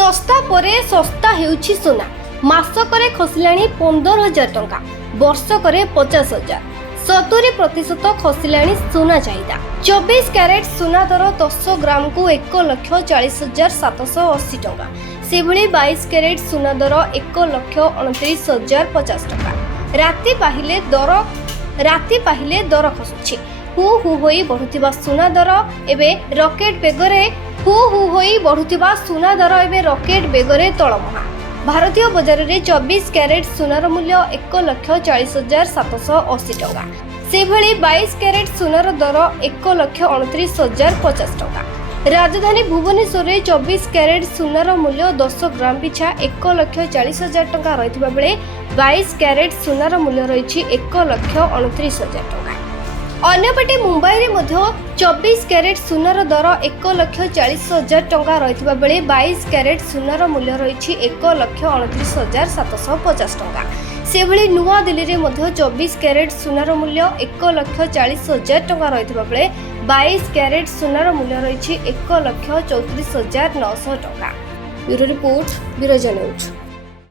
ଶସ୍ତା ପରେ ଶସ୍ତା ହେଉଛି ସୁନା। ମାସକରେ ଖସିଲାଣି 15,000 ଟଙ୍କା, ବର୍ଷକରେ 50,000। 70% ଖସିଲାଣି ସୁନା ଚାହିଦା। 24 କ୍ୟାରେଟ ସୁନା ଦର 10 ଗ୍ରାମକୁ 1,40,780 ଟଙ୍କା। ସେଭଳି 22 କ୍ୟାରେଟ ସୁନା ଦର 1,29,050 ଟଙ୍କା। ରାତି ପାହିଲେ ଦର ଖସୁଛି। ହୁ ହୁ ହୋଇ ବଢୁଥିବା ସୁନା ଦର ଏବେ ରକେଟ ବେଗରେ ତଳମୁହାଁ। ଭାରତୀୟ ବଜାରରେ 24 କ୍ୟାରେଟ ସୁନାର ମୂଲ୍ୟ 1,40,780 ଟଙ୍କା। ସେଭଳି 22 କ୍ୟାରେଟ ସୁନାର ଦର 1,29,050 ଟଙ୍କା। ରାଜଧାନୀ ଭୁବନେଶ୍ୱରରେ 24 କ୍ୟାରେଟ ସୁନାର ମୂଲ୍ୟ 10 ଗ୍ରାମ ପିଛା 1,40,000 ଟଙ୍କା ରହିଥିବା ବେଳେ 22 କ୍ୟାରେଟ ସୁନାର ମୂଲ୍ୟ ରହିଛି 1,29,000 ଟଙ୍କା। ଅନ୍ୟପଟେ ମୁମ୍ବାଇରେ ମଧ୍ୟ 24 କ୍ୟାରେଟ ସୁନାର ଦର 1,40,000 ଟଙ୍କା ରହିଥିବା ବେଳେ 22 କ୍ୟାରେଟ ସୁନାର ମୂଲ୍ୟ ରହିଛି 1,29,750 ଟଙ୍କା। ସେଭଳି ନୂଆଦିଲ୍ଲୀରେ ମଧ୍ୟ 24 କ୍ୟାରେଟ ସୁନାର ମୂଲ୍ୟ 1,40,000 ଟଙ୍କା ରହିଥିବା ବେଳେ 22 କ୍ୟାରେଟ ସୁନାର ମୂଲ୍ୟ ରହିଛି 1,34,900 ଟଙ୍କା। Bureau report, Biraja news.